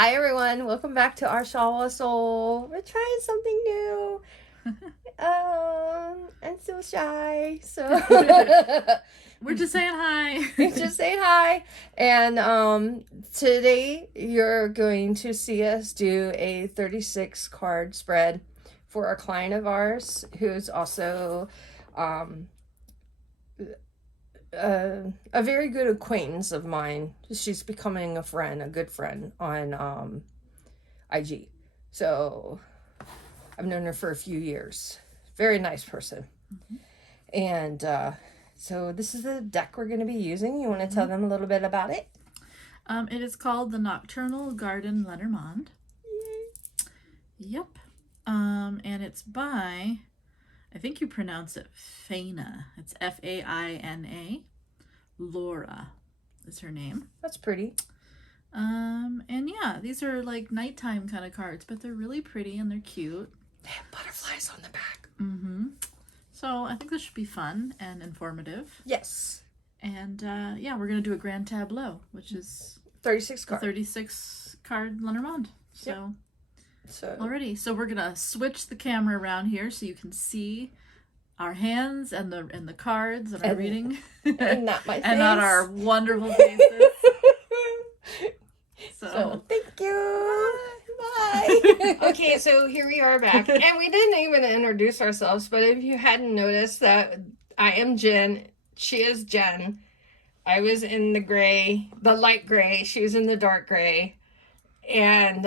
Hi everyone, welcome back to our Shawa Soul. We're trying something new. I'm so shy, so we're just saying hi. We're just saying hi. And today you're going to see us do a 36 card spread for a client of ours who's also a very good acquaintance of mine. She's becoming a good friend on IG. So I've known her for a few years. Very nice person. Mm-hmm. And so this is the deck we're going to be using. You want to tell them a little bit about it? It is called the Nocturnal Garden Lenormand. Yep. And it's by, I think you pronounce it Faina. It's Faina. Lorah is her name. That's pretty. And yeah, these are like nighttime kind of cards, but they're really pretty and they're cute. They have butterflies on the back. Mm-hmm. So I think this should be fun and informative. Yes. And yeah, we're going to do a Grand Tableau, which is 36 card. 36 card Lenormand. So, yep. Alrighty. So we're going to switch the camera around here so you can see our hands and the cards and our reading. And not my face. And not our wonderful faces. So thank you. Bye. Okay, so here we are back. And we didn't even introduce ourselves, but if you hadn't noticed that I am Jen, she is Jen. I was in the light gray. She was in the dark gray. And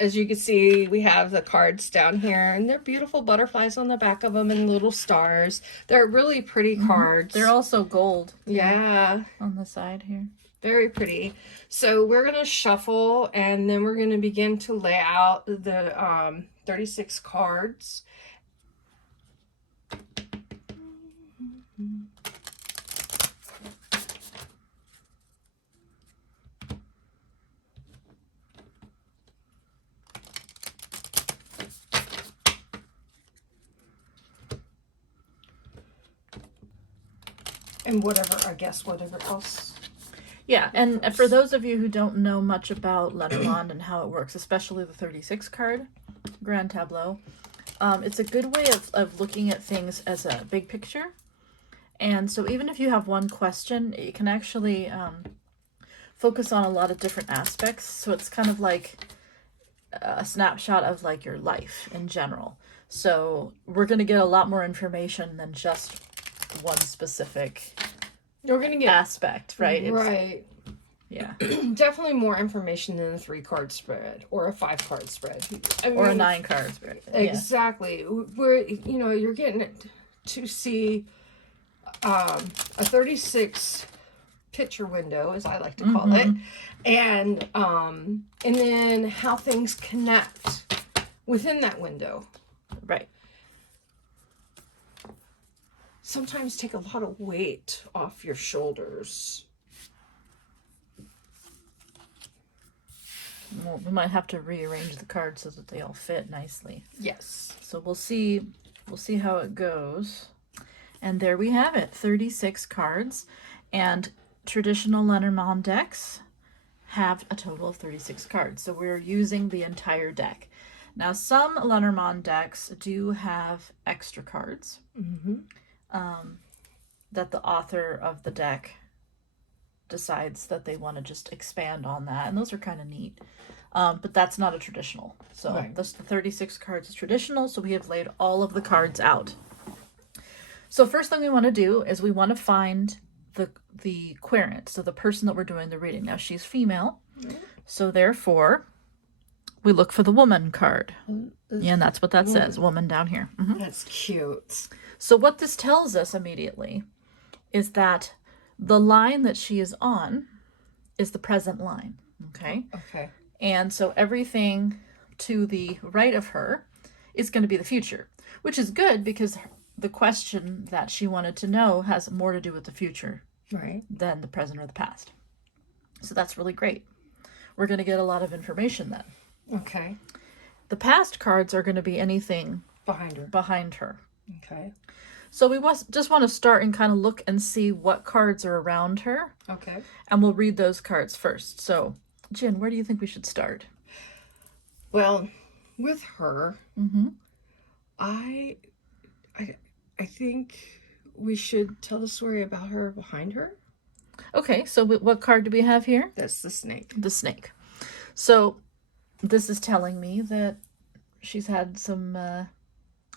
as you can see, we have the cards down here, and they're beautiful butterflies on the back of them and little stars. They're really pretty cards. They're also gold. Yeah. On the side here. Very pretty. So we're going to shuffle, and then we're going to begin to lay out the 36 cards. And whatever else. Yeah, and for those of you who don't know much about Lenormand and how it works, especially the 36 card Grand Tableau, it's a good way of looking at things as a big picture. And so even if you have one question, you can actually focus on a lot of different aspects. So it's kind of like a snapshot of like your life in general. So we're going to get a lot more information than just one specific aspect, right? Right. Yeah. Definitely more information than a 3-card spread or a 5-card spread. Or a 9-card spread. Exactly. Yeah. Where, you're getting to see a 36 picture window, as I like to call it, and then how things connect within that window. Right. Sometimes take a lot of weight off your shoulders. Well, we might have to rearrange the cards so that they all fit nicely. Yes. So we'll see how it goes. And there we have it, 36 cards. And traditional Lenormand decks have a total of 36 cards. So we're using the entire deck. Now, some Lenormand decks do have extra cards. That the author of the deck decides that they want to just expand on that, and those are kind of neat. But that's not a traditional. So right. The 36 cards is traditional, so we have laid all of the cards out. So first thing we want to do is we want to find the querent, so the person that we're doing the reading. Now she's female, so therefore we look for the woman card. Yeah, and that's what that says, woman down here. That's cute. So what this tells us immediately is that the line that she is on is the present line, okay? Okay. And so everything to the right of her is going to be the future, which is good because the question that she wanted to know has more to do with the future than the present or the past. So that's really great. We're going to get a lot of information then. Okay. The past cards are going to be anything behind her. Okay. So we just want to start and kind of look and see what cards are around her. Okay. And we'll read those cards first. So Jen, where do you think we should start? Well, with her, Mm-hmm. I think we should tell the story about her behind her. Okay, so what card do we have here? That's the snake. The snake. So this is telling me that she's had some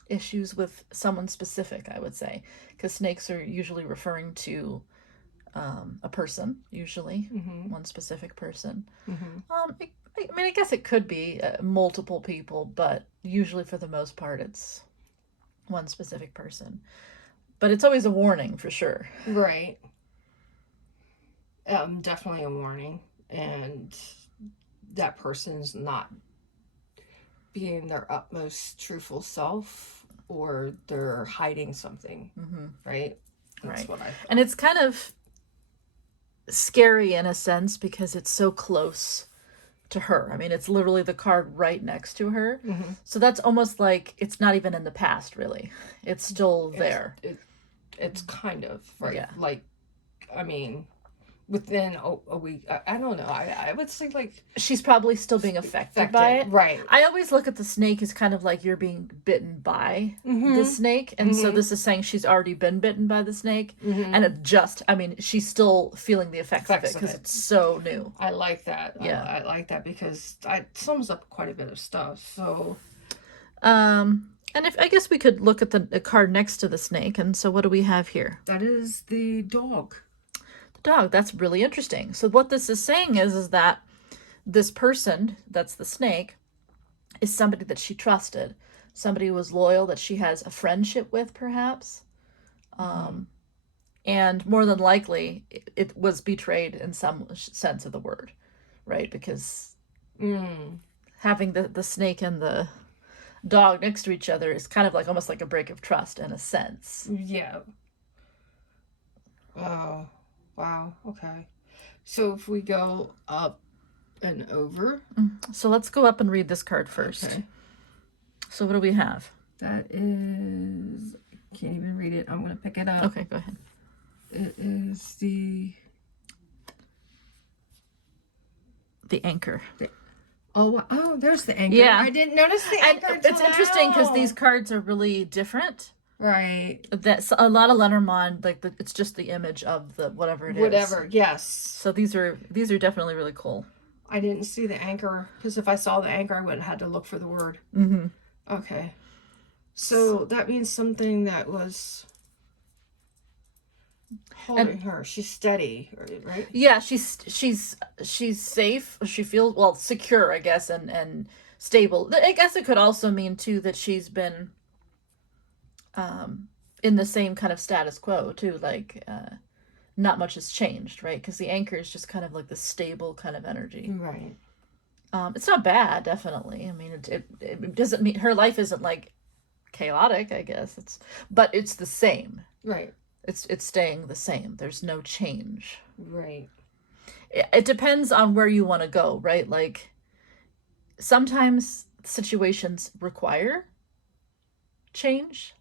issues with someone specific, I would say, because snakes are usually referring to a person, usually one specific person. I guess it could be multiple people, but usually for the most part it's one specific person. But it's always a warning for sure. Right. Definitely a warning. And that person's not being their utmost truthful self, or they're hiding something. Right? That's right. what I thought. And it's kind of scary in a sense because it's so close to her. I mean, it's literally the card right next to her. So that's almost like it's not even in the past, really. It's still there. It's kind of, right? Yeah. Like, I mean, within a week, I don't know. I would say, like, she's probably still being affected by it. Right. I always look at the snake as kind of like you're being bitten by the snake. And so this is saying she's already been bitten by the snake. And she's still feeling the effects of it because it's so new. I like that. Yeah. I like that because it sums up quite a bit of stuff. So, and I guess we could look at the card next to the snake. And so what do we have here? that is the dog. Dog. That's really interesting. So what this is saying is that this person, that's the snake, is somebody that she trusted, somebody who was loyal, that she has a friendship with, perhaps. And more than likely, it was betrayed in some sense of the word, right? Because having the snake and the dog next to each other is kind of like almost like a break of trust in a sense. Yeah. Oh. Wow, okay. So if we go up and over. So let's go up and read this card first. Okay. So what do we have? That is, I can't even read it. I'm going to pick it up. Okay, go ahead. It is the anchor. There's the anchor. Yeah. I didn't notice the anchor. And it's interesting because these cards are really different. Right. That's a lot of Lenormand, like it's just the image of the whatever it is. Whatever, yes. So these are definitely really cool. I didn't see the anchor because if I saw the anchor, I would have had to look for the word. Okay. So that means something that was holding her. She's steady, right? Yeah, she's safe. She feels secure, I guess, and stable. I guess it could also mean too that she's been in the same kind of status quo too, like not much has changed, right? Because the anchor is just kind of like the stable kind of energy. Right. It's not bad, definitely. I mean, it doesn't mean her life isn't like chaotic, I guess. But it's the same. Right. It's staying the same. There's no change. Right. It depends on where you want to go, right? Like sometimes situations require change,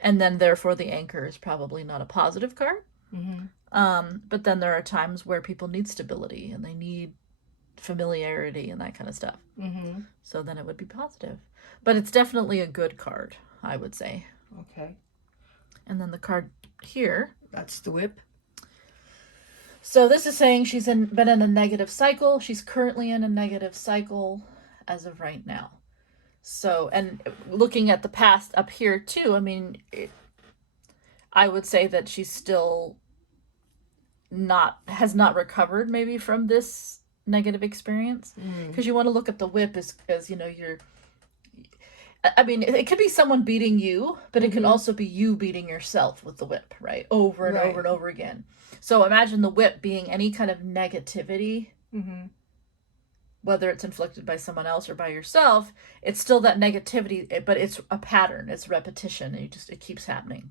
and then therefore the anchor is probably not a positive card. But then there are times where people need stability and they need familiarity and that kind of stuff. So then it would be positive. But it's definitely a good card, I would say. Okay. And then the card here. That's the whip. So this is saying she's been in a negative cycle. She's currently in a negative cycle as of right now. So, and looking at the past up here too, I mean, I would say that she's still has not recovered maybe from this negative experience. Because you want to look at the whip as it could be someone beating you, but it can also be you beating yourself with the whip, right? Over and over and over again. So imagine the whip being any kind of negativity, whether it's inflicted by someone else or by yourself. It's still that negativity, but it's a pattern, it's repetition, and it keeps happening.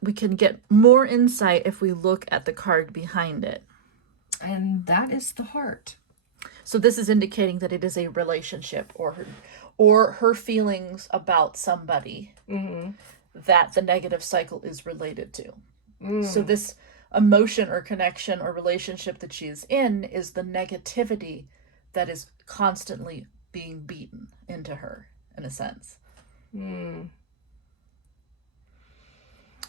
We can get more insight if we look at the card behind it. And that is the heart. So this is indicating that it is a relationship or her feelings about somebody that the negative cycle is related to. So this emotion or connection or relationship that she is in is the negativity that is constantly being beaten into her, in a sense. Mm.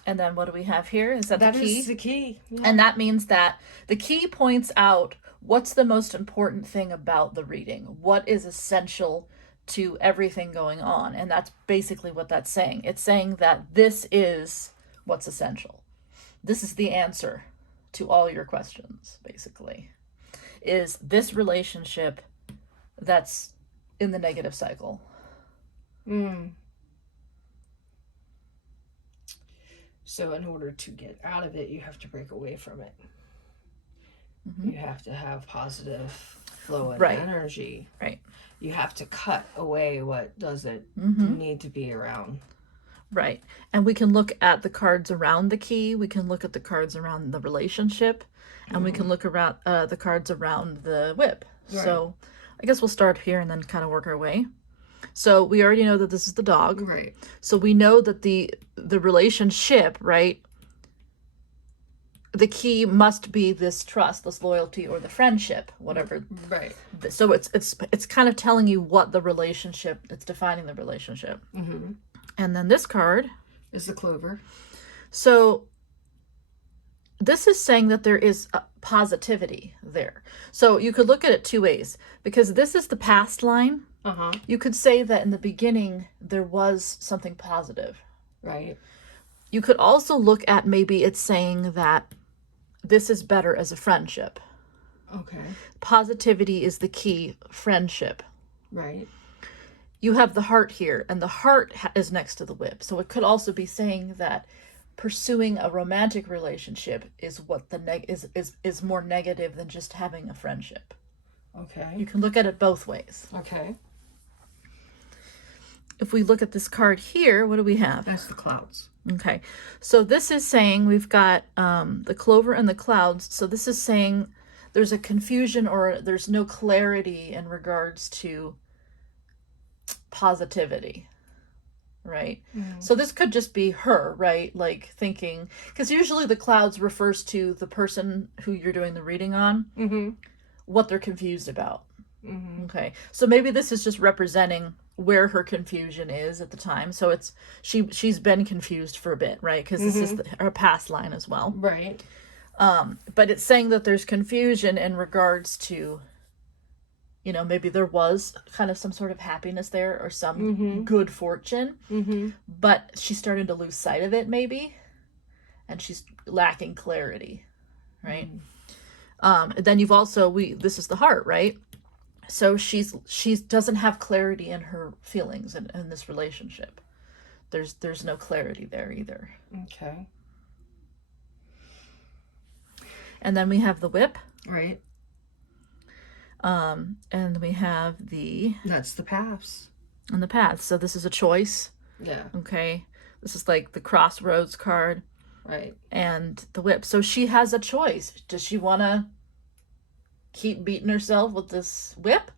And then what do we have here? Is that the key? That is the key. Yeah. And that means that the key points out what's the most important thing about the reading. What is essential to everything going on. And that's basically what that's saying. It's saying that this is what's essential. This is the answer to all your questions, basically. Is this relationship that's in the negative cycle. Mm. So in order to get out of it, you have to break away from it. Mm-hmm. You have to have positive flow of energy. Right. You have to cut away what doesn't need to be around. Right. And we can look at the cards around the key. We can look at the cards around the relationship. And we can look around the cards around the whip. Right. So I guess we'll start here and then kind of work our way. So we already know that this is the dog. Right. So we know that the relationship, right, the key must be this trust, this loyalty, or the friendship, whatever. Right. So it's kind of telling you what the relationship, it's defining the relationship. Mm-hmm. And then this card is the clover. So this is saying that there is a positivity there. So you could look at it two ways, because this is the past line. Uh-huh. You could say that in the beginning there was something positive. Right. You could also look at maybe it's saying that this is better as a friendship. Okay. Positivity is the key, friendship. Right. You have the heart here, and the heart is next to the whip. So it could also be saying that pursuing a romantic relationship is what is more negative than just having a friendship. Okay. You can look at it both ways. Okay. If we look at this card here, what do we have? That's the clouds. Okay. So this is saying we've got the clover and the clouds. So this is saying there's a confusion or there's no clarity in regards to positivity. Right? Mm. So this could just be her, right? Like thinking, because usually the clouds refers to the person who you're doing the reading on, what they're confused about. Mm-hmm. Okay. So maybe this is just representing where her confusion is at the time. So it's she's been confused for a bit, right? Because this is her past line as well. Right. But it's saying that there's confusion in regards to, you know, maybe there was kind of some sort of happiness there or some good fortune, but she's starting to lose sight of it maybe, and she's lacking clarity, right? And then you've also, this is the heart, right? So she doesn't have clarity in her feelings in this relationship. There's no clarity there either. Okay. And then we have the whip. Right. And we have that's the paths. And the paths. So this is a choice. Yeah. Okay. This is like the crossroads card. Right. And the whip. So she has a choice. Does she want to keep beating herself with this whip?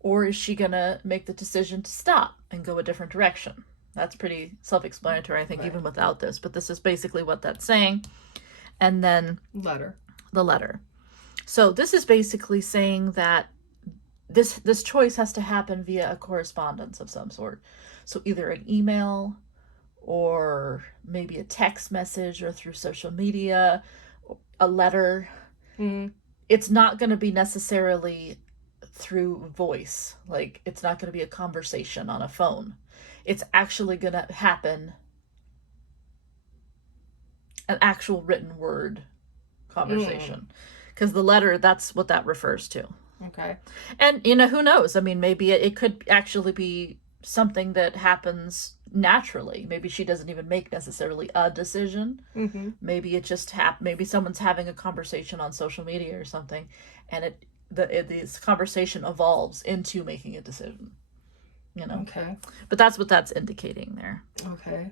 Or is she going to make the decision to stop and go a different direction? That's pretty self-explanatory, I think, even without this. But this is basically what that's saying. And then the letter. So this is basically saying that this choice has to happen via a correspondence of some sort. So either an email or maybe a text message or through social media, a letter. Mm-hmm. It's not going to be necessarily through voice. Like, it's not going to be a conversation on a phone. It's actually going to happen an actual written word conversation. Because the letter, that's what that refers to. Okay. And, you know, who knows? I mean, maybe it could actually be something that happens naturally. Maybe she doesn't even make necessarily a decision. Mm-hmm. Maybe it just maybe someone's having a conversation on social media or something, and this conversation evolves into making a decision. You know. Okay. But that's what that's indicating there. Okay.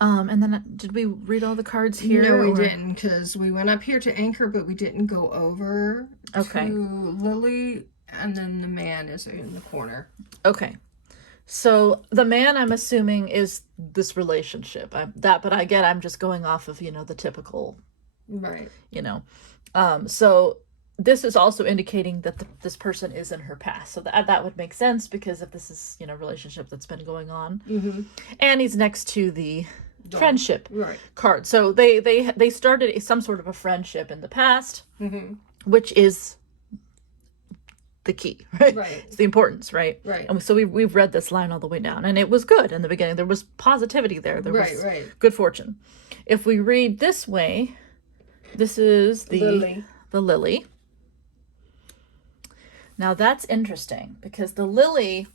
And then did we read all the cards here? No, we didn't, because we went up here to anchor, but we didn't go over to Lily, and then the man is in the corner. Okay. So the man, I'm assuming, is this relationship. But I'm just going off of, you know, the typical Right. So this is also indicating that this person is in her past. So that would make sense, because if this is, a relationship that's been going on. Mm-hmm. And he's next to the friendship card. So they started some sort of a friendship in the past, which is the key, right? Right. It's the importance, right? Right. And so we've read this line all the way down, and it was good in the beginning. There was positivity there. There was good fortune. If we read this way, this is the lily. Now that's interesting, because the lily,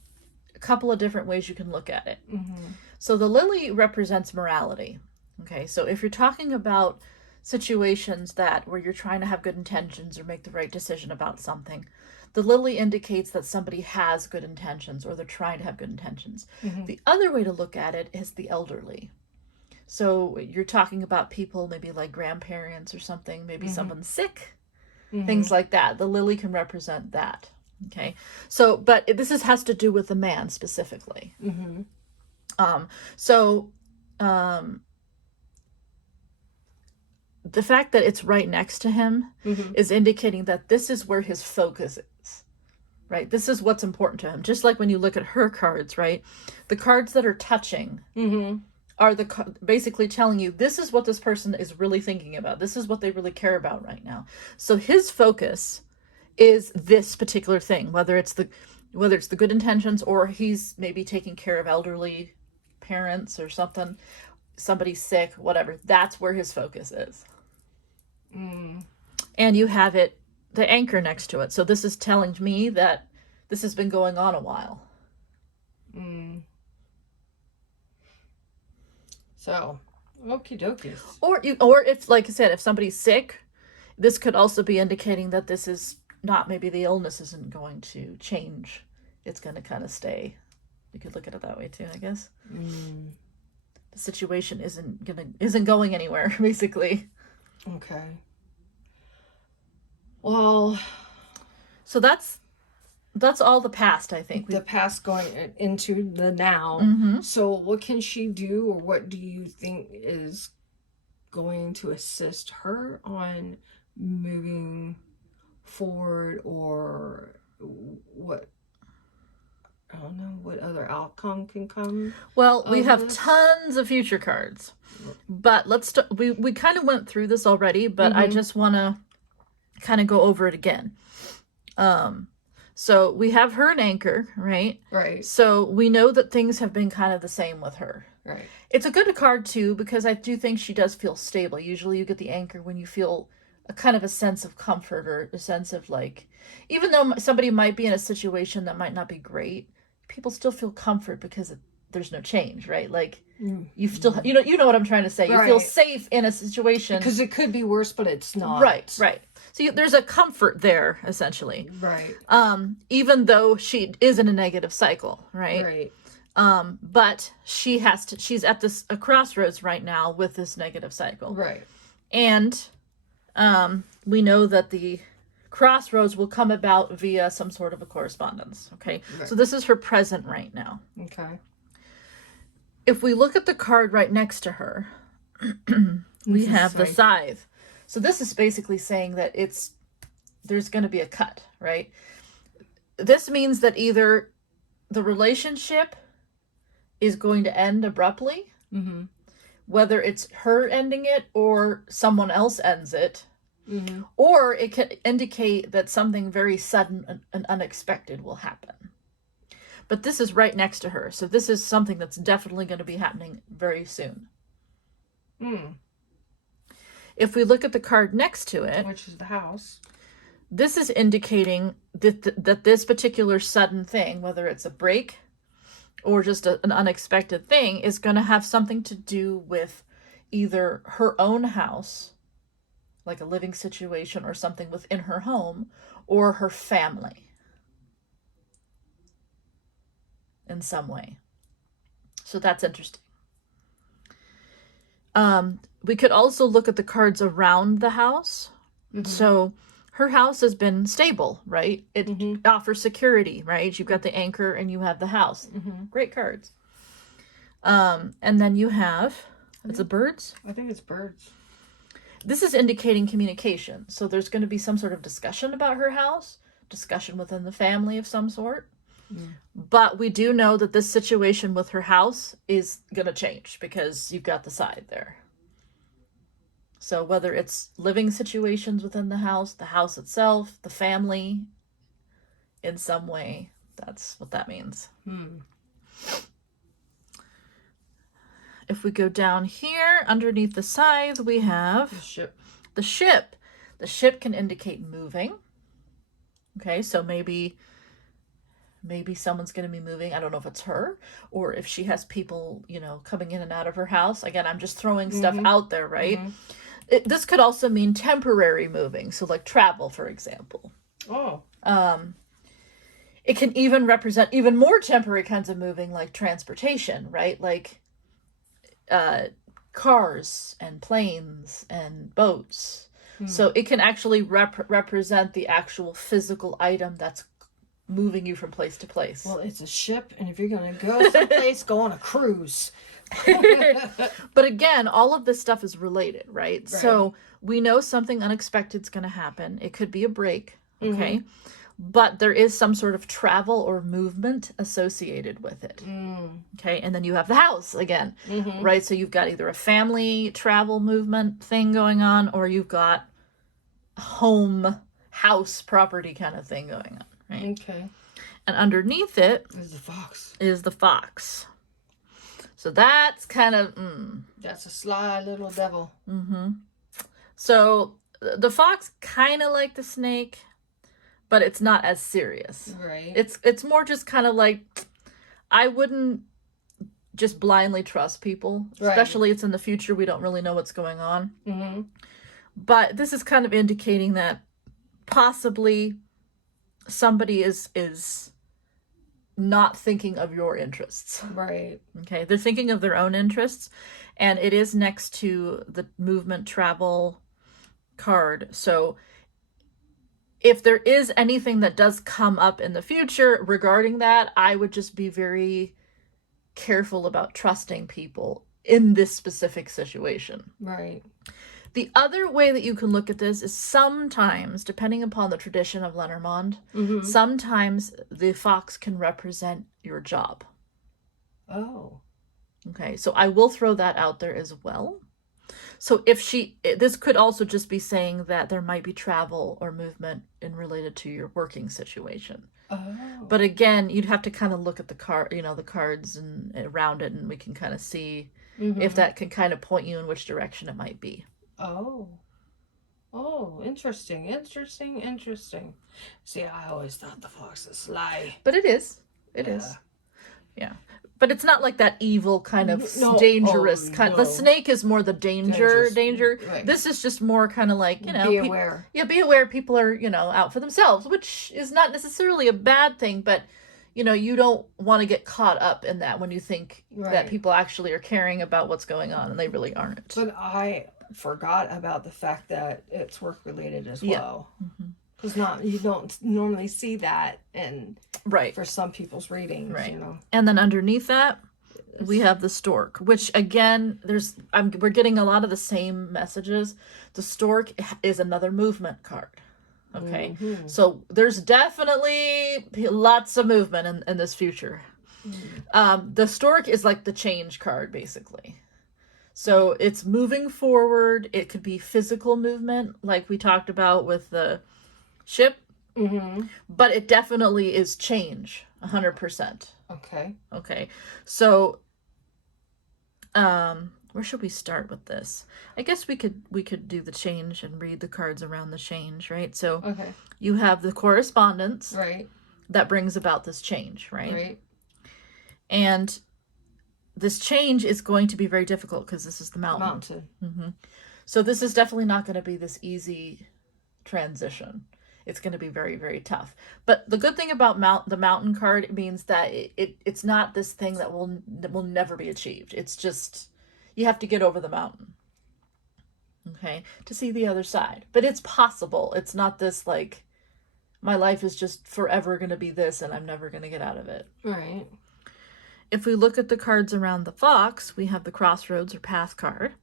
a couple of different ways you can look at it. So the lily represents morality. Okay, so if you're talking about situations where you're trying to have good intentions or make the right decision about something, the lily indicates that somebody has good intentions, or they're trying to have good intentions. The other way to look at it is the elderly. So you're talking about people maybe like grandparents or something, maybe someone's sick, things like that. The lily can represent that. Okay, so but this has to do with the man specifically. The fact that it's right next to him is indicating that this is where his focus is, right? This is what's important to him. Just like when you look at her cards, right? The cards that are touching are basically telling you, this is what this person is really thinking about. This is what they really care about right now. So his focus is this particular thing, whether it's the good intentions, or he's maybe taking care of elderly parents or something, somebody's sick, whatever. That's where his focus is. And you have the anchor next to it. So this is telling me that this has been going on a while. So, okie dokies. Or if, like I said, if somebody's sick, this could also be indicating that this is not, maybe the illness isn't going to change. It's going to kind of stay. You could look at it that way too, I guess. The situation isn't going anywhere, basically. Okay. Well, so that's all the past, I think. The past going into the now. So what can she do, or what do you think is going to assist her on moving forward, or what? I don't know what other outcome can come. Well, we have tons of future cards, but we kind of went through this already, but I just want to kind of go over it again. So we have her an anchor, right? Right. So we know that things have been kind of the same with her. Right. It's a good card too, because I do think she does feel stable. Usually you get the anchor when you feel a kind of a sense of comfort, or a sense of, like, even though somebody might be in a situation that might not be great, people still feel comfort because there's no change, right? Like, you still, you know what I'm trying to say. You feel safe in a situation. Because it could be worse, but it's not. Right. So there's a comfort there, essentially. Right. Even though she is in a negative cycle, right? Right. But she's at a crossroads right now with this negative cycle. Right. And we know that the crossroads will come about via some sort of a correspondence. Okay. Right. So this is her present right now. Okay. If we look at the card right next to her, we have the scythe. So this is basically saying that there's going to be a cut, right? This means that either the relationship is going to end abruptly, whether it's her ending it or someone else ends it, or it could indicate that something very sudden and unexpected will happen. But this is right next to her, so this is something that's definitely going to be happening very soon. If we look at the card next to it, which is the house, this is indicating that this particular sudden thing, whether it's a break or just an unexpected thing, is going to have something to do with either her own house, like a living situation or something within her home, or her family in some way. So that's interesting. We could also look at the cards around the house. So her house has been stable, right? It offers security, right? You've got the anchor and you have the house. Great cards. And then you have, it's a birds? I think it's birds. this is indicating communication. So there's going to be some sort of discussion about her house, discussion within the family of some sort. But we do know that this situation with her house is going to change because you've got the side there. So whether it's living situations within the house itself, the family, in some way, that's what that means. If we go down here, underneath the scythe, we have The ship. the ship. The ship can indicate moving. Okay, so maybe someone's going to be moving. I don't know if it's her or if she has people, coming in and out of her house. Again, I'm just throwing stuff out there, right? This could also mean temporary moving. So like travel, for example. Oh. It can even represent even more temporary kinds of moving, like transportation, right? Like cars and planes and boats. So it can actually represent the actual physical item that's moving you from place to place. Well, it's a ship, and if you're going to go someplace, go on a cruise. But again, all of this stuff is related, right? So we know something unexpected is going to happen. It could be a break, okay? But there is some sort of travel or movement associated with it, okay? And then you have the house again, right? So you've got either a family travel movement thing going on, or you've got home, house, property kind of thing going on, right? Okay. And underneath it is the fox. So that's kind of, That's a sly little devil. So the fox kind of like the snake, but it's not as serious. Right. It's more just kind of like, I wouldn't just blindly trust people, especially it's in the future. We don't really know what's going on. But this is kind of indicating that possibly somebody is not thinking of your interests. Right. Okay, they're thinking of their own interests, and it is next to the movement travel card. So if there is anything that does come up in the future regarding that, I would just be very careful about trusting people in this specific situation. Right. The other way that you can look at this is sometimes, depending upon the tradition of Lenormand, sometimes the fox can represent your job. Oh. Okay, so I will throw that out there as well. So this could also just be saying that there might be travel or movement related to your working situation. Oh. But again, you'd have to kind of look at the cards and around it, and we can kind of see if that can kind of point you in which direction it might be. Oh. Oh, interesting. See, I always thought the fox is sly. But it is. It is. Yeah. But it's not like that evil kind of dangerous kind. No. The snake is more the danger. Right. This is just more kind of like, be aware. Be aware people are, out for themselves, which is not necessarily a bad thing, but you don't want to get caught up in that when you think that people actually are caring about what's going on, and they really aren't. But I forgot about the fact that it's work related as well. Because you don't normally see that for some people's readings, And then underneath that, we have the stork, which again, we're getting a lot of the same messages. The stork is another movement card. Okay, so there's definitely lots of movement in this future. The stork is like the change card, basically. So it's moving forward. It could be physical movement, like we talked about with the ship. But it definitely is change, 100%. Okay. So, where should we start with this? I guess we could do the change and read the cards around the change, right? So you have the correspondence that brings about this change, right? And this change is going to be very difficult because this is the mountain. So this is definitely not going to be this easy transition. It's going to be very, very tough. But the good thing about the mountain card means that it's not this thing that will never be achieved. It's just, you have to get over the mountain, okay, to see the other side. But it's possible. It's not this like, my life is just forever going to be this and I'm never going to get out of it. Right. If we look at the cards around the fox, we have the crossroads or path card.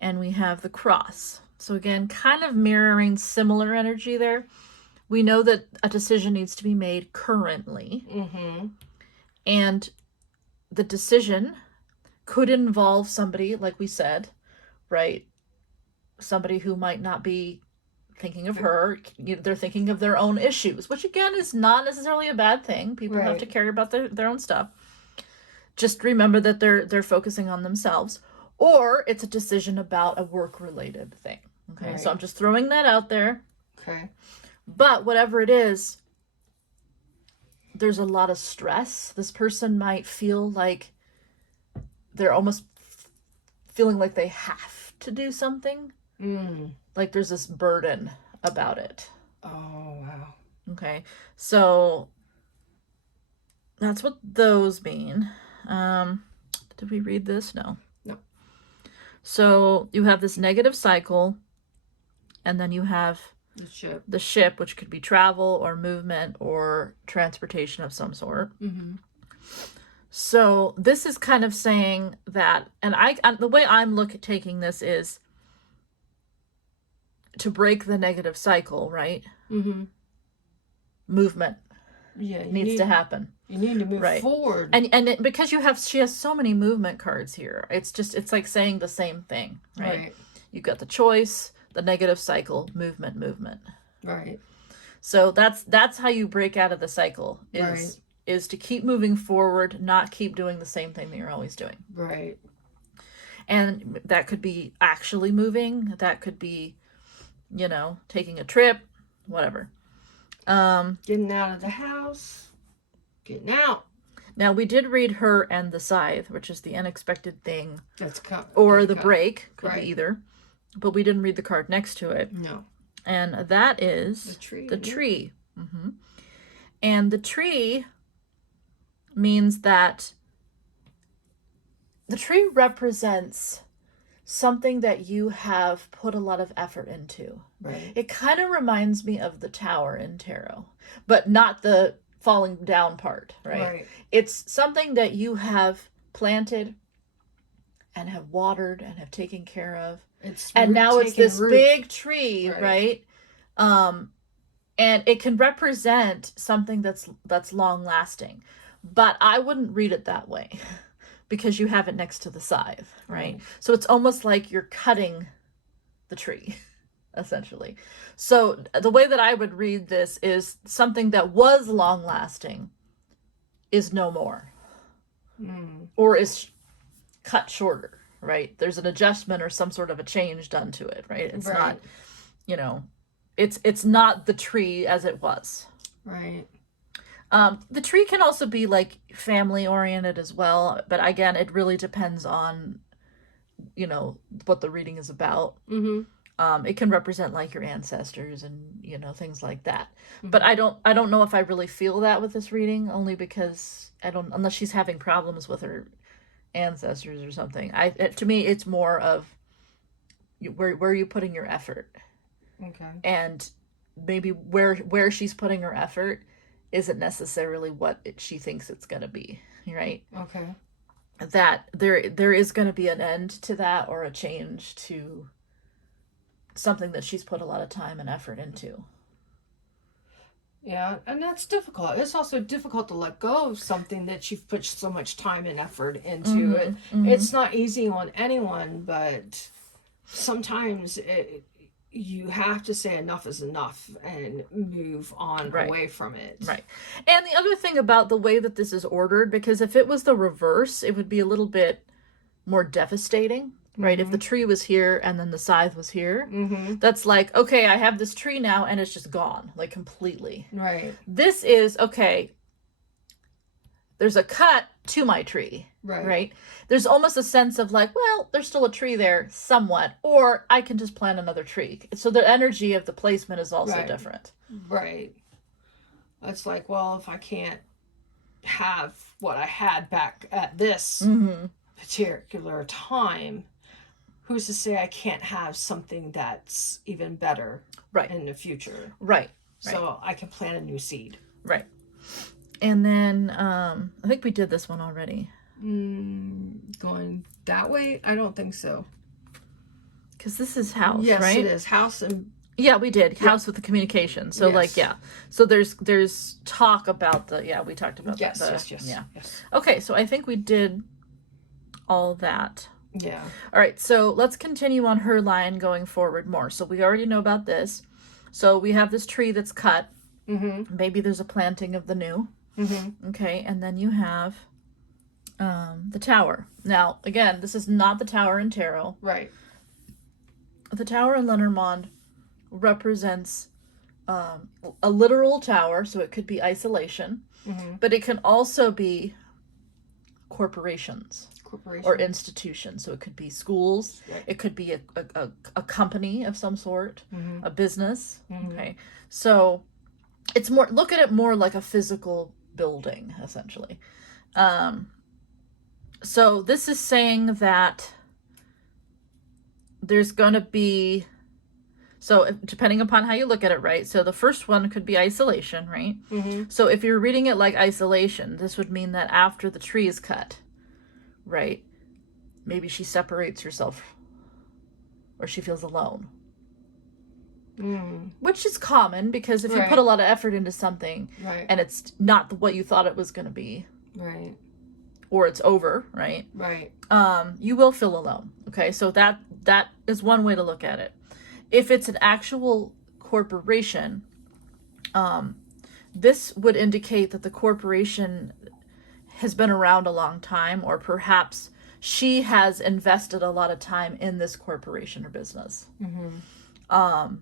and we have the cross. So again, kind of mirroring similar energy there. We know that a decision needs to be made currently. Mm-hmm. And the decision could involve somebody, like we said, right? Somebody who might not be thinking of her. They're thinking of their own issues, which again is not necessarily a bad thing. People have to care about their own stuff. Just remember that they're focusing on themselves. Or it's a decision about a work-related thing. Okay, right. So I'm just throwing that out there. Okay. But whatever it is, there's a lot of stress. This person might feel like they're almost feeling like they have to do something. Like there's this burden about it. Oh, wow. Okay, so that's what those mean. Did we read this? No. So you have this negative cycle, and then you have the ship, which could be travel or movement or transportation of some sort. Mm-hmm. So this is kind of saying that, and the way I'm taking this is to break the negative cycle, right? Mm-hmm. Movement needs to happen. You need to move forward. And because she has so many movement cards here, it's like saying the same thing, right? You've got the choice, the negative cycle, movement. Right. So that's how you break out of the cycle is to keep moving forward, not keep doing the same thing that you're always doing. Right. And that could be actually moving. That could be, taking a trip, whatever. Getting out of the house. Getting out. Now, we did read Her and the Scythe, which is the unexpected thing. Or the break. Could be either. But we didn't read the card next to it. No. And that is the tree. Mm-hmm. And the tree means that the tree represents something that you have put a lot of effort into. Right. It kind of reminds me of the tower in tarot, but not the falling down part, right? It's something that you have planted and have watered and have taken care of. And now it's this big tree, right? And it can represent something that's long lasting. But I wouldn't read it that way because you have it next to the scythe, right? So it's almost like you're cutting the tree, essentially. So the way that I would read this is something that was long lasting is no more. Or is cut shorter, right? There's an adjustment or some sort of a change done to it, right? It's not, it's not the tree as it was. Right. The tree can also be like family oriented as well, but again, it really depends on, what the reading is about. Mm-hmm. It can represent like your ancestors and, things like that. Mm-hmm. But I don't know if I really feel that with this reading, only because unless she's having problems with her ancestors or something. To me, it's more of where are you putting your effort? Okay. And maybe where she's putting her effort isn't necessarily what she thinks it's going to be, right? Okay. That there is going to be an end to that or a change to something that she's put a lot of time and effort into. Yeah, and that's difficult. It's also difficult to let go of something that you've put so much time and effort into. Mm-hmm. It's not easy on anyone, but sometimes you have to say enough is enough and move on away from it. Right. And the other thing about the way that this is ordered, because if it was the reverse, it would be a little bit more devastating, right? Mm-hmm. If the tree was here and then the scythe was here, that's like, okay, I have this tree now and it's just gone, like completely. Right. This is, okay, there's a cut to my tree, right? There's almost a sense of like, well, there's still a tree there somewhat, or I can just plant another tree. So the energy of the placement is also different. Right. It's like, well, if I can't have what I had back at this particular time, who's to say I can't have something that's even better in the future? Right. So I can plant a new seed. Right. And then I think we did this one already. Going that way? I don't think so. Because this is house, yes, right? Yes, it is. House and... Yeah, we did. House with the communication. So, yes. So there's talk about we talked about yes, that. Yes. Okay, so I think we did all that. Yeah. All right, so let's continue on her line going forward more. So we already know about this. So we have this tree that's cut. Mm-hmm. Maybe there's a planting of the new. Mm-hmm. Okay, and then you have the tower. Now, again, this is not the tower in tarot. Right. The tower in Lenormand represents a literal tower, so it could be isolation, but it can also be corporations or institutions. So it could be schools, it could be a company of some sort, a business. Okay, so it's more, look at it more like a physical building, essentially. So this is saying that there's going to be, so depending upon how you look at it, right? So the first one could be isolation, right? So if you're reading it like isolation, this would mean that after the tree is cut, right? Maybe she separates herself or she feels alone. Which is common, because if you put a lot of effort into something and it's not what you thought it was going to be, or it's over, right? You will feel alone. Okay, so that is one way to look at it. If it's an actual corporation, this would indicate that the corporation has been around a long time, or perhaps she has invested a lot of time in this corporation or business. And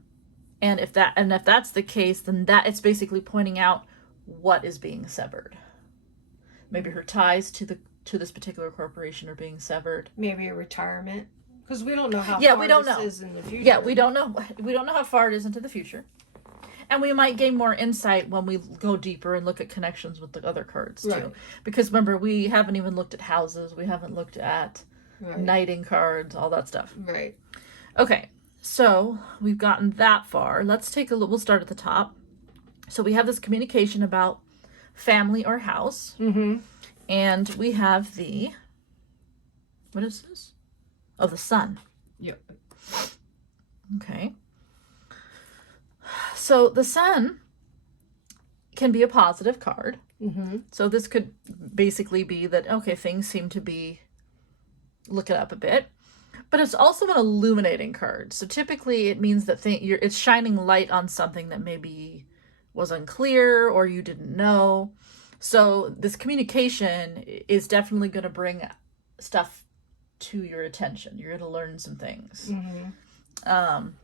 if that's the case, then that it's basically pointing out what is being severed. Maybe her ties to this particular corporation are being severed. Maybe a retirement, because we don't know how far we don't this know. Is in the future. Yeah, we don't know. We don't know how far it is into the future, and we might gain more insight when we go deeper and look at connections with the other cards too. Because remember, we haven't even looked at houses. We haven't looked at knighting cards, all that stuff. Okay. So we've gotten that far. Let's take a look. We'll start at the top. So we have this communication about family or house. And we have what is this? Oh, the sun. Yep. Okay. So the sun can be a positive card. So this could basically be that, okay, things seem to be looking up a bit. But it's also an illuminating card. So typically it means that it's shining light on something that maybe was unclear or you didn't know. So this communication is definitely going to bring stuff to your attention. You're going to learn some things. And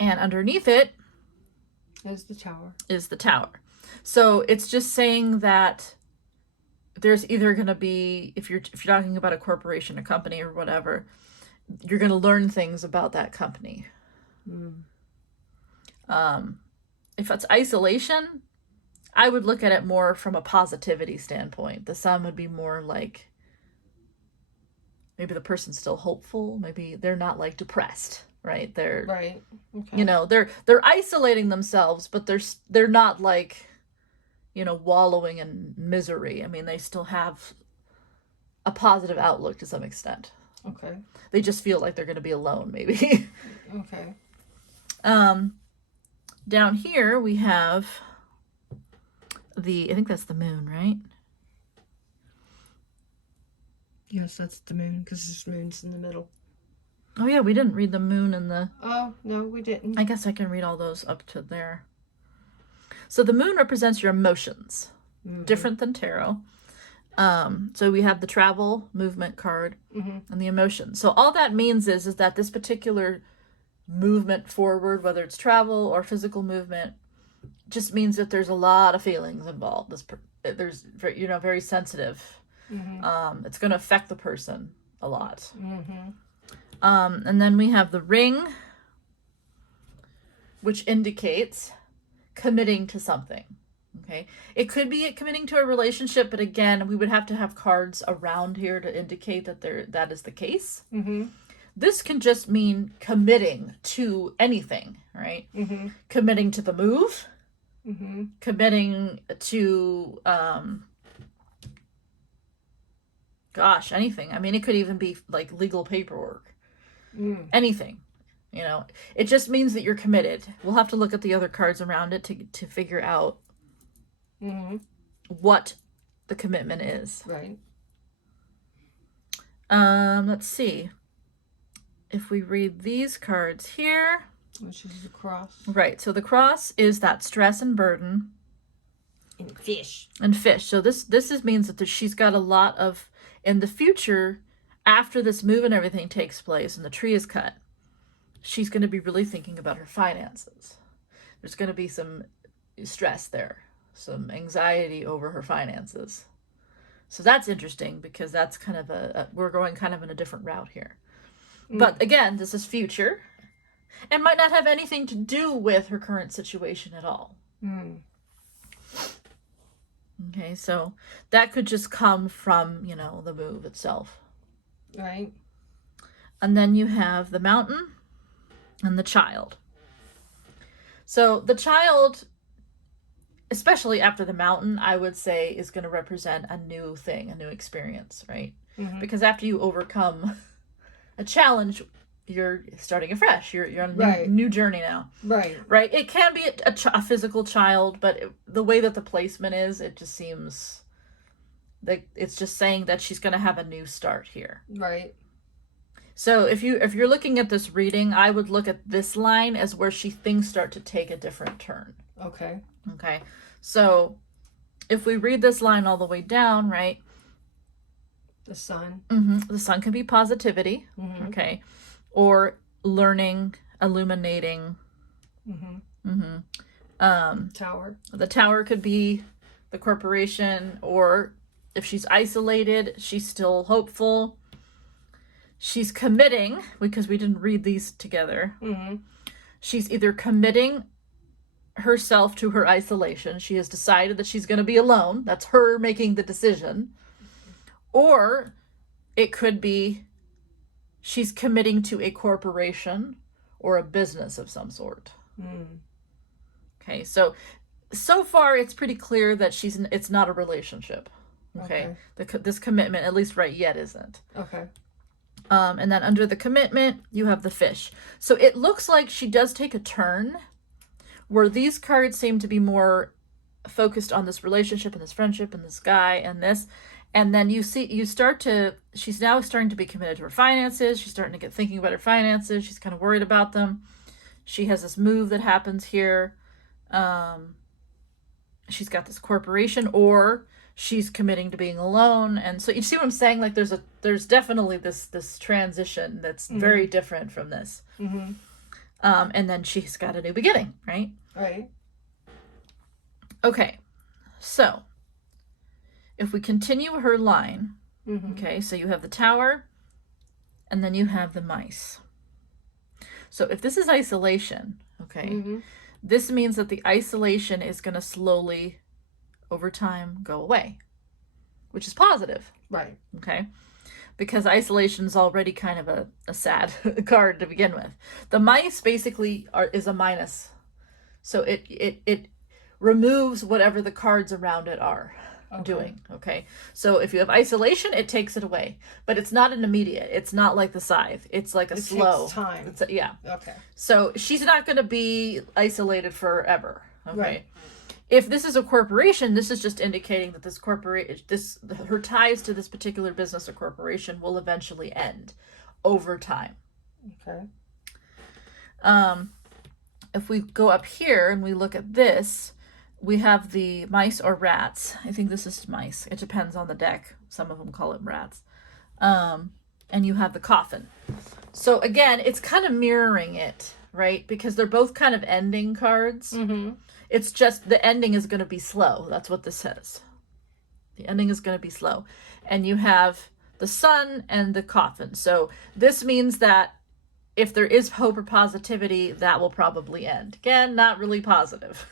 underneath it is the tower. So it's just saying that there's either going to be, if you're talking about a corporation, a company, or whatever, you're going to learn things about that company. If it's isolation, I would look at it more from a positivity standpoint. The sun would be more like, maybe the person's still hopeful. Maybe they're not like depressed, right? They're okay. You know, they're isolating themselves, but they're not like, you know, wallowing in misery. I mean, they still have a positive outlook to some extent. Okay. They just feel like they're going to be alone, maybe. Okay. Down here we have I think that's the moon, right? Yes, that's the moon, because this moon's in the middle. Oh yeah, we didn't read the moon and the... Oh, no, we didn't. I guess I can read all those up to there. So the moon represents your emotions, different than tarot. So we have the travel movement card and the emotions. So all that means is that this particular movement forward, whether it's travel or physical movement, just means that there's a lot of feelings involved. There's very sensitive. It's going to affect the person a lot. And then we have the ring, which indicates committing to something. Okay, it could be committing to a relationship, but again, we would have to have cards around here to indicate that is the case. This can just mean committing to anything, right? Committing to the move, committing to anything. I mean, it could even be like legal paperwork. Anything. You know, it just means that you're committed. We'll have to look at the other cards around it to figure out what the commitment is. Right. Let's see. If we read these cards here. Which is the cross. Right. So the cross is that stress and burden. And fish. And fish. So this means that she's got a lot of, in the future, after this move and everything takes place and the tree is cut, she's going to be really thinking about her finances. There's going to be some stress there, some anxiety over her finances. So that's interesting because that's kind of we're going kind of in a different route here. But again, this is future and might not have anything to do with her current situation at all. Okay, so that could just come from, you know, the move itself. Right. And then you have the mountain and the child. So the child, especially after the mountain, I would say is going to represent a new thing, a new experience, right? Because after you overcome a challenge, you're starting afresh. You're on a new journey now. Right. Right. It can be a physical child, but the way that the placement is, it just seems like it's just saying that she's going to have a new start here. Right. So if you're looking at this reading, I would look at this line as where things start to take a different turn. Okay. Okay. So if we read this line all the way down, right? The sun. The sun can be positivity. Okay. Or learning, illuminating. Tower. The tower could be the corporation, or if she's isolated, she's still hopeful. She's committing, because we didn't read these together. She's either committing herself to her isolation. She has decided that she's going to be alone. That's her making the decision. Or it could be she's committing to a corporation or a business of some sort. Okay, so far it's pretty clear that it's not a relationship. Okay. This commitment, at least right yet, isn't. Okay. And then under the commitment, you have the fish. So it looks like she does take a turn where these cards seem to be more focused on this relationship and this friendship and this guy and this. And then she's now starting to be committed to her finances. She's starting to get thinking about her finances. She's kind of worried about them. She has this move that happens here. She's got this corporation, or she's committing to being alone. And so you see what I'm saying? Like there's definitely this transition that's very different from this. And then she's got a new beginning, right? Right. Okay. So if we continue her line, okay, so you have the tower and then you have the mice. So if this is isolation, okay, this means that the isolation is going to slowly, over time, go away, which is positive. Right. Okay. Because isolation is already kind of a sad card to begin with. The mice basically is a minus. So it removes whatever the cards around it are doing. Okay. So if you have isolation, it takes it away. But it's not an immediate. It's not like the scythe. It's like a slow. Takes time. Yeah. Okay. So she's not going to be isolated forever. Okay. Right. If this is a corporation, this is just indicating that her ties to this particular business or corporation will eventually end over time. Okay. If we go up here and we look at this, we have the mice or rats. I think this is mice. It depends on the deck. Some of them call it rats. And you have the coffin. So again, it's kind of mirroring it, right? Because they're both kind of ending cards. It's just the ending is going to be slow. That's what this says. The ending is going to be slow. And you have the sun and the coffin. So this means that if there is hope or positivity, that will probably end. Again, not really positive.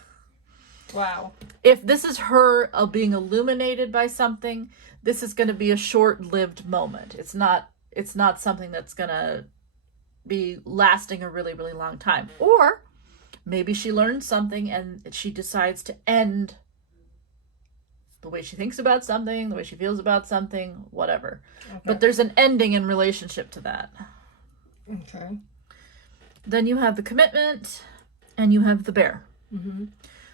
Wow. If this is her being illuminated by something, this is going to be a short-lived moment. It's not something that's going to be lasting a really, really long time. Or maybe she learns something and she decides to end the way she thinks about something, the way she feels about something, whatever. Okay. But there's an ending in relationship to that. Okay. Then you have the commitment, and you have the bear. Mm-hmm.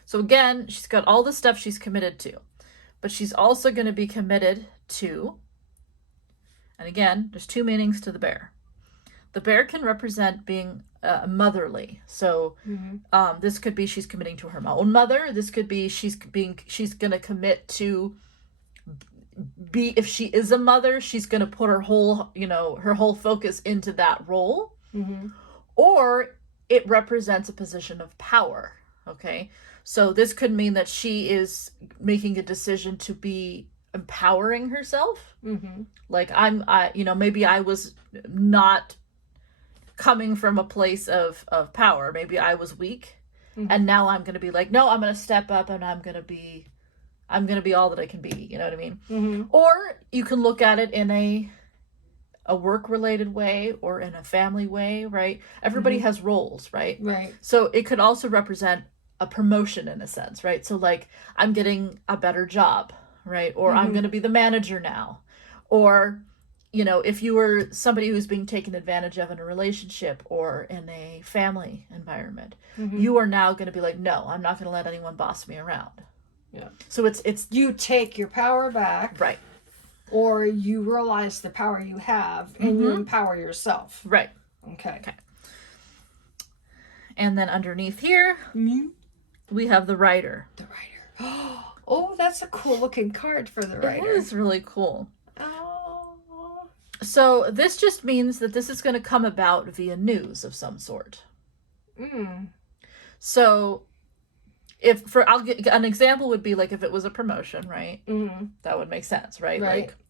So again, she's got all the stuff she's committed to, but she's also going to be committed to, and again, there's two meanings to the bear. The bear can represent being motherly. So this could be she's committing to her own mother. This could be she's going to commit to be, if she is a mother, she's going to put her whole focus into that role. Mm-hmm. Or it represents a position of power. Okay. So this could mean that she is making a decision to be empowering herself. Mm-hmm. Like maybe I was not coming from a place of power. Maybe I was weak, and now I'm going to be like, no, I'm going to step up, and I'm going to be all that I can be. You know what I mean? Mm-hmm. Or you can look at it in a work-related way or in a family way, right? Everybody has roles, right? Right. So it could also represent a promotion in a sense, right? So like, I'm getting a better job, right? Or I'm going to be the manager now. Or, if you were somebody who's being taken advantage of in a relationship or in a family environment, you are now going to be like, no, I'm not going to let anyone boss me around. Yeah. So it's you take your power back. Right. Or you realize the power you have and you empower yourself. Right. Okay. And then underneath here, we have the Rider. The Rider. Oh, that's a cool looking card for the Rider. It is really cool. Oh. So this just means that this is going to come about via news of some sort. So I'll get an example would be like if it was a promotion, right? Mm-hmm. That would make sense, right?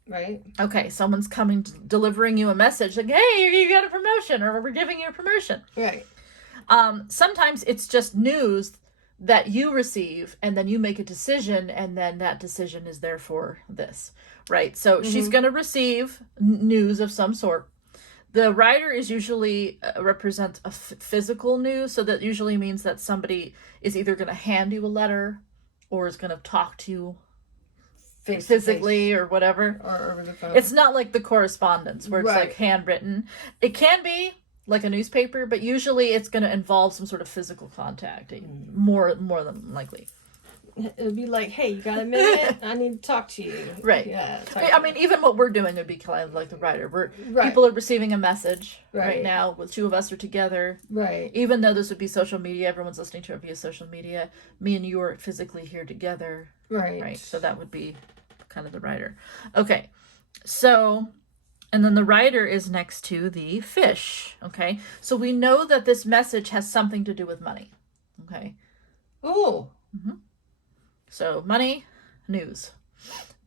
Right. Okay, someone's coming, delivering you a message like, hey, you got a promotion, or we're giving you a promotion. Right. Sometimes it's just news that you receive, and then you make a decision, and then that decision is therefore this, right? So she's going to receive news of some sort. The Rider is usually represents a physical news, so that usually means that somebody is either going to hand you a letter or is going to talk to you physically or whatever. Or over the phone. It's not like the correspondence where it's like handwritten. It can be like a newspaper, but usually it's going to involve some sort of physical contact, more than likely. It'd be like, hey, you got a minute? I need to talk to you. Right. Yeah. I mean, even what we're doing would be kind of like the Rider. People are receiving a message right now. With two of us are together. Right. Even though this would be social media, everyone's listening to it via social media. Me and you are physically here together. Right. So that would be kind of the Rider. Okay. So, and then the Rider is next to the Fish. Okay. So we know that this message has something to do with money. Okay. Oh. So money, news.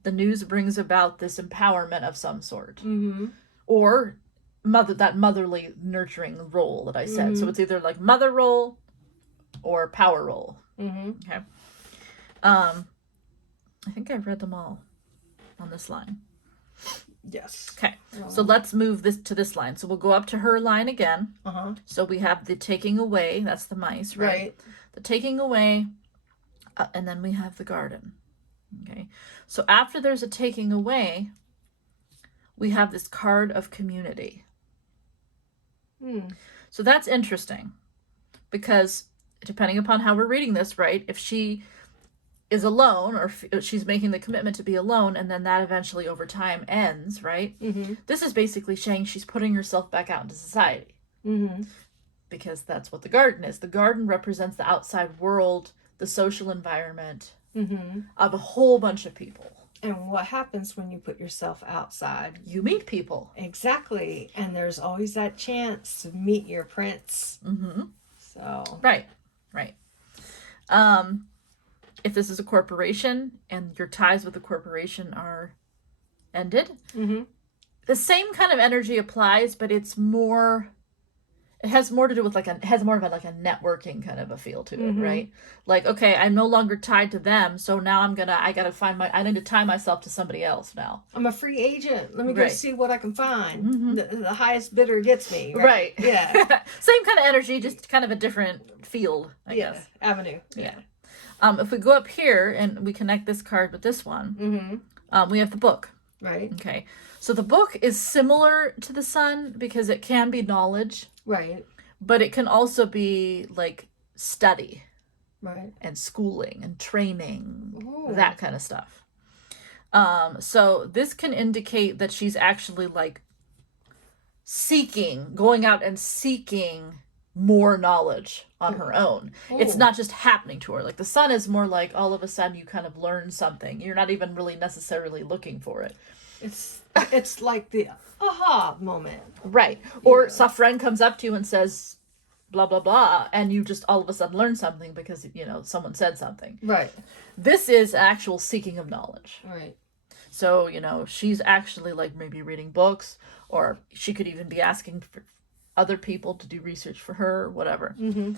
The news brings about this empowerment of some sort. Or that motherly nurturing role that I said. So it's either like mother role or power role. Okay. I think I've read them all on this line. Yes. Okay. So let's move this to this line. So we'll go up to her line again. So we have the taking away. That's the mice, right? The taking away. And then we have the garden. Okay. So after there's a taking away, we have this card of community. So that's interesting because depending upon how we're reading this, right? If she is alone or she's making the commitment to be alone and then that eventually over time ends, right? This is basically saying she's putting herself back out into society. Because that's what the garden is. The garden represents the outside world, the social environment of a whole bunch of people. And what happens when you put yourself outside? You meet people. Exactly. And there's always that chance to meet your prince. So. Right. If this is a corporation and your ties with the corporation are ended, the same kind of energy applies, but it's more... It has more to do with it has more of a networking kind of a feel to it, right? Like, okay, I'm no longer tied to them, so now I need to tie myself to somebody else now. I'm a free agent. Let me go see what I can find. The highest bidder gets me. Right. Yeah. Same kind of energy, just kind of a different field, I guess. Avenue. Yeah. If we go up here and we connect this card with this one, we have the book. Right. Okay. So the book is similar to the sun because it can be knowledge. Right. But it can also be like study. Right. And schooling and training, Ooh. that kind of stuff. So this can indicate that she's actually like going out and seeking more knowledge on her own. Ooh. It's not just happening to her. Like the sun is more like all of a sudden you kind of learn something. You're not even really necessarily looking for it. It's like the aha moment. Right. Or a friend comes up to you and says, blah, blah, blah, and you just all of a sudden learn something because, someone said something. Right. This is actual seeking of knowledge. Right. So, she's actually like maybe reading books, or she could even be asking for other people to do research for her, whatever. Mm-hmm.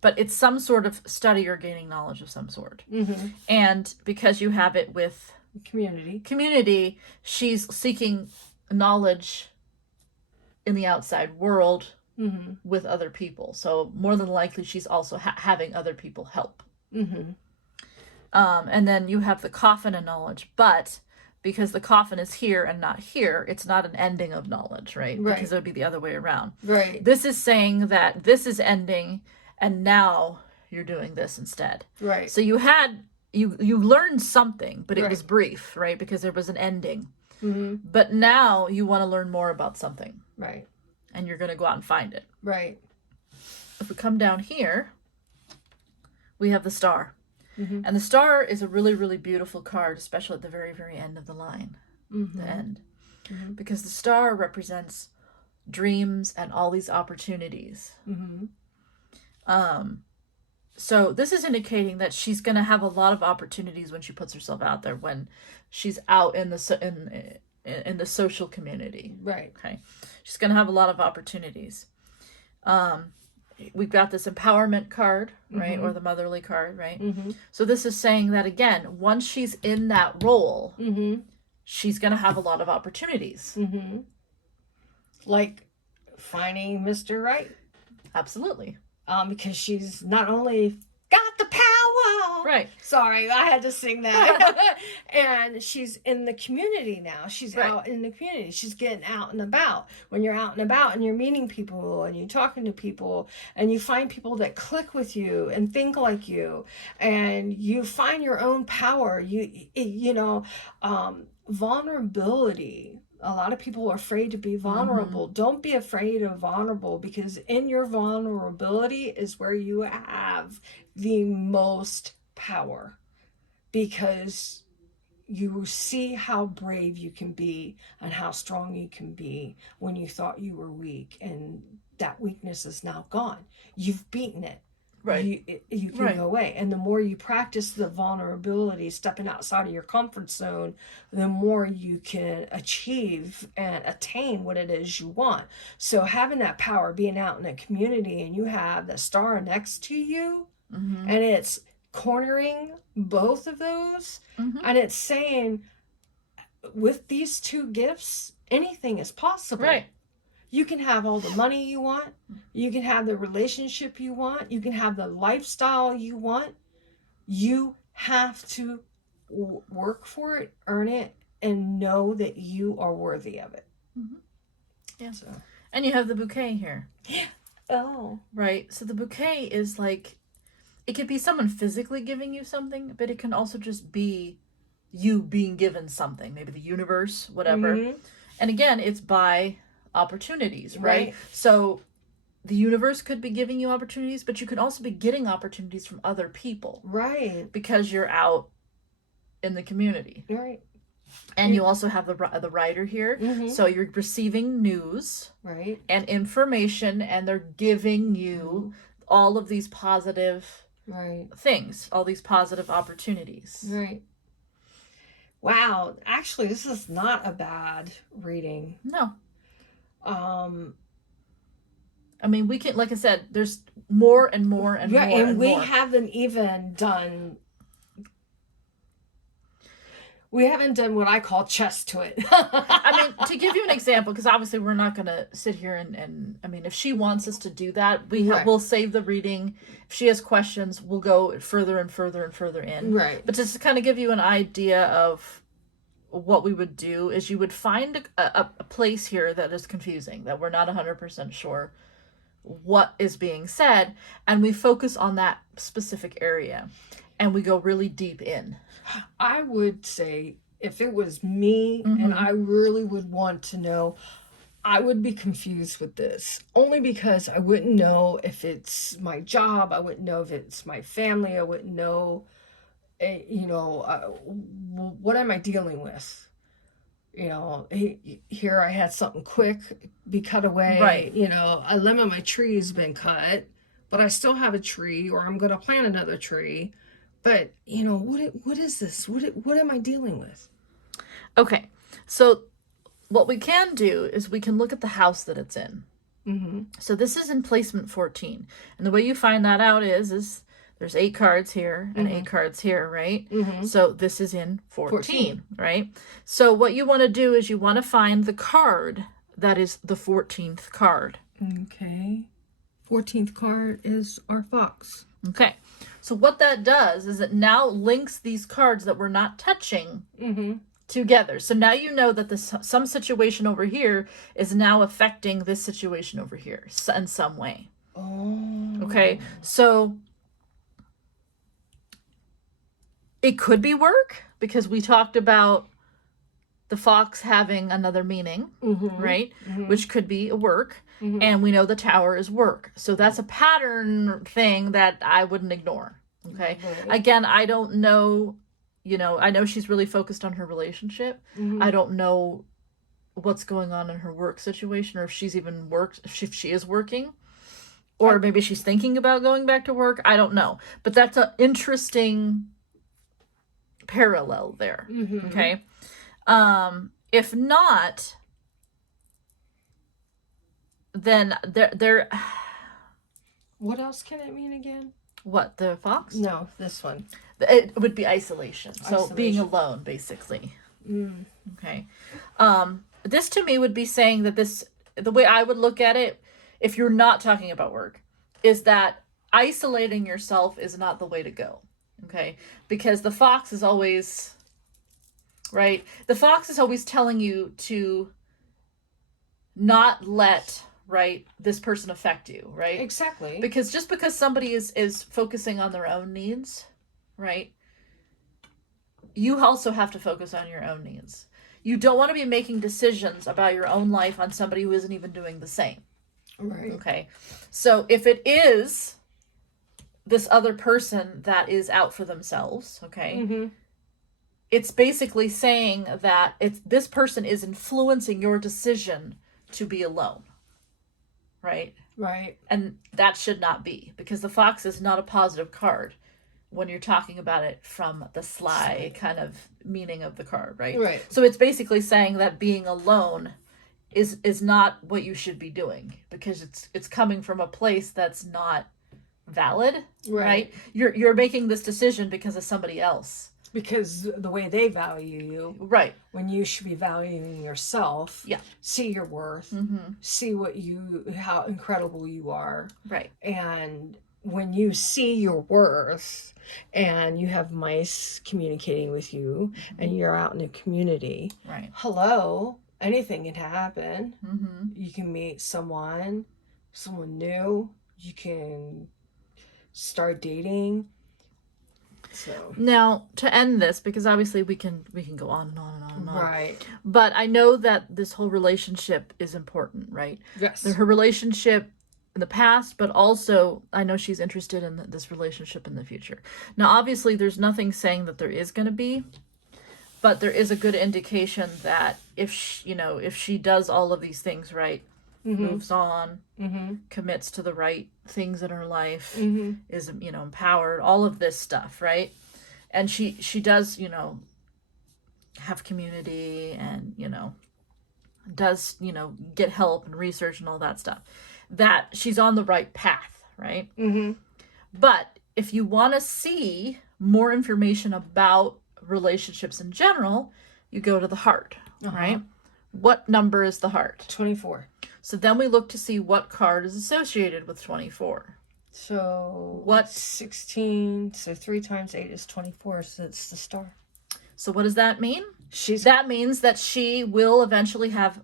But it's some sort of study or gaining knowledge of some sort. Mm-hmm. And because you have it with community, she's seeking knowledge in the outside world. Mm-hmm. With other people. So more than likely she's also having other people help. Mm-hmm. And then you have the coffin of knowledge, but because the coffin is here and not here, it's not an ending of knowledge, right? Because it would be the other way around. Right. This is saying that this is ending and now you're doing this instead. Right. So you learned something, but it was brief, right? Because there was an ending. Mm-hmm. But now you want to learn more about something. Right. And you're going to go out and find it. Right. If we come down here, we have the star. Mm-hmm. And the star is a really, really beautiful card, especially at the very, very end of the line. Mm-hmm. The end. Mm-hmm. Because the star represents dreams and all these opportunities. Mm-hmm. So this is indicating that she's going to have a lot of opportunities when she puts herself out there, when she's out in the social community. Right. Okay. She's going to have a lot of opportunities. We've got this empowerment card, right? Mm-hmm. Or the motherly card, right? Mm-hmm. So this is saying that, again, once she's in that role, mm-hmm. she's going to have a lot of opportunities. Mm-hmm. Like finding Mr. Right. Absolutely. Because she's not only got the power. Right. Sorry, I had to sing that. And she's in the community now. She's out in the community. She's getting out and about. When you're out and about and you're meeting people and you're talking to people and you find people that click with you and think like you and you find your own power, vulnerability. A lot of people are afraid to be vulnerable. Mm-hmm. Don't be afraid of vulnerable, because in your vulnerability is where you have the most power, because you see how brave you can be and how strong you can be when you thought you were weak, and that weakness is now gone. You've beaten it. Right. You can go away. And the more you practice the vulnerability, stepping outside of your comfort zone, the more you can achieve and attain what it is you want. So having that power, being out in a community, and you have the star next to you, mm-hmm. and it's cornering both of those, mm-hmm. and it's saying, with these two gifts, anything is possible. Right. You can have all the money you want. You can have the relationship you want. You can have the lifestyle you want. You have to work for it, earn it, and know that you are worthy of it. Mm-hmm. Yeah. So. And you have the bouquet here. Yeah. Oh. Right. So the bouquet is like, it could be someone physically giving you something, but it can also just be you being given something. Maybe the universe, whatever. Mm-hmm. And again, it's by opportunities, right? So the universe could be giving you opportunities, but you could also be getting opportunities from other people, right? Because you're out in the community, right? And you also have the writer here, mm-hmm. so you're receiving news, right, and information, and they're giving you all of these positive things, all these positive opportunities, right? Wow, actually, this is not a bad reading. No. I mean, we can, like I said, there's more and more and more. And we haven't even done. We haven't done what I call chess to it. I mean, to give you an example, because obviously we're not going to sit here and I mean, if she wants us to do that, we'll save the reading. If she has questions, we'll go further and further and further in. Right. But just to kind of give you an idea of what we would do is you would find a place here that is confusing, that we're not 100% sure what is being said, and we focus on that specific area, and we go really deep in. I would say if it was me and I really would want to know, I would be confused with this, only because I wouldn't know if it's my job, I wouldn't know if it's my family, I wouldn't know, what am I dealing with? Here I had something quick be cut away. Right. A limb of my tree has been cut, but I still have a tree, or I'm going to plant another tree. But, what is this? What am I dealing with? Okay, so what we can do is we can look at the house that it's in. So this is in placement 14. And the way you find that out is there's 8 cards here and 8 cards here, right? So this is in 14, right? So what you want to do is you want to find the card that is the 14th card. Okay. 14th card is our fox. Okay. So what that does is it now links these cards that we're not touching together. So now you know that some situation over here is now affecting this situation over here in some way. Oh. Okay. So it could be work, because we talked about the fox having another meaning, right? Which could be a work. And we know the tower is work. So that's a pattern thing that I wouldn't ignore. Okay. Again, I don't know, I know she's really focused on her relationship. I don't know what's going on in her work situation, or if she's even if she is working, or maybe she's thinking about going back to work. I don't know. But that's an interesting parallel there. Okay. If not, then there What else can it mean again? What, the fox? No, this one. It would be isolation. So being alone, basically. Okay. This to me would be saying that the way I would look at it, if you're not talking about work, is that isolating yourself is not the way to go. Okay. Because the fox is always, right? The fox is always telling you to not let, right, this person affect you, right? Exactly. Because just because somebody is focusing on their own needs, right, you also have to focus on your own needs. You don't want to be making decisions about your own life on somebody who isn't even doing the same. Right. Okay. So if it is this other person that is out for themselves, okay, it's basically saying that this person is influencing your decision to be alone. Right? Right. And that should not be, because the fox is not a positive card when you're talking about it from the sly kind of meaning of the card, right? Right. So it's basically saying that being alone is not what you should be doing, because it's coming from a place that's not valid, right? You're making this decision because of somebody else. Because the way they value you. Right. When you should be valuing yourself. Yeah. See your worth. See how incredible you are. Right. And when you see your worth and you have mice communicating with you and you're out in the community. Right. Hello. Anything can happen. You can meet someone new. You can start dating. So now, to end this, because obviously we can go on and on and on and on. Right. But I know that this whole relationship is important, right? Yes. Her relationship in the past, but also I know she's interested in this relationship in the future. Now, obviously, there's nothing saying that there is going to be, but there is a good indication that if she does all of these things right, moves on, commits to the right things in her life, is empowered, all of this stuff, right? And she does have community and does get help and research and all that stuff, that she's on the right path, right? But if you want to see more information about relationships in general, you go to the heart, right? What number is the heart? 24. So then we look to see what card is associated with 24. So what? 16. So 3 times 8 is 24. So it's the star. So what does that mean? That means that she will eventually have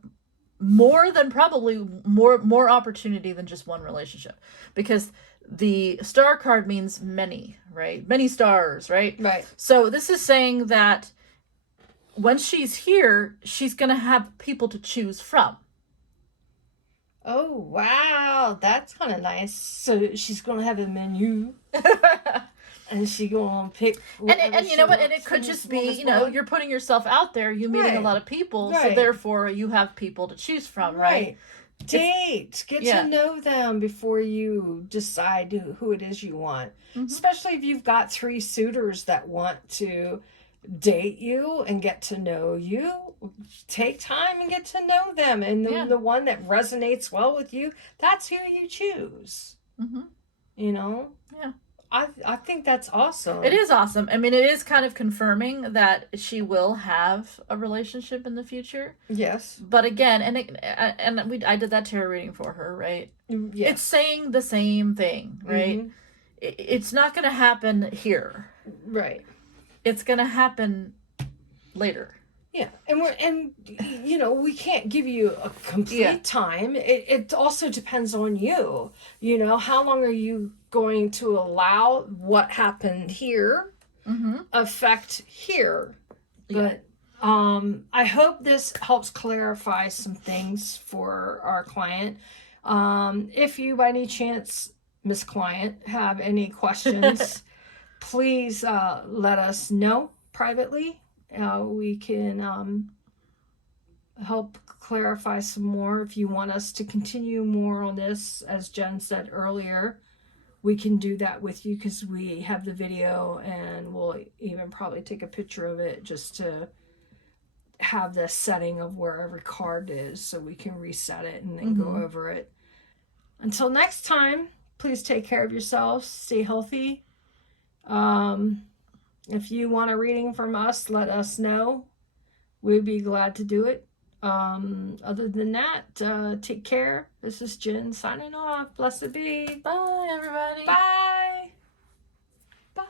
more than probably more opportunity than just one relationship, because the star card means many, right? Many stars, right? Right. So this is saying that when she's here, she's going to have people to choose from. Oh, wow. That's kind of nice. So she's going to have a menu. And she going to pick. And you know what? And it could just be, you know, you're putting yourself out there. You're meeting a lot of people. Right. So therefore, you have people to choose from, right? Date. Get to know them before you decide who it is you want. Mm-hmm. Especially if you've got 3 suitors that want to date you and get to know you. Take time and get to know them. And the one that resonates well with you, that's who you choose. Mm-hmm. You know? Yeah. I think that's awesome. It is awesome. I mean, it is kind of confirming that she will have a relationship in the future. Yes. But again, I did that tarot reading for her, right? Yes. It's saying the same thing, right? Mm-hmm. It's not going to happen here. Right. It's going to happen later. Yeah, and you know, we can't give you a complete time. It also depends on you. You know, how long are you going to allow what happened here affect here? But I hope this helps clarify some things for our client. If you, by any chance, Miss Client, have any questions, please let us know privately. We can help clarify some more. If you want us to continue more on this, as Jen said earlier, we can do that with you because we have the video, and we'll even probably take a picture of it just to have the setting of where every card is so we can reset it and then go over it. Until next time, please take care of yourselves. Stay healthy. If you want a reading from us, let us know. We'd be glad to do it. Other than that, take care. This is Jen signing off. Blessed be. Bye, everybody. Bye. Bye.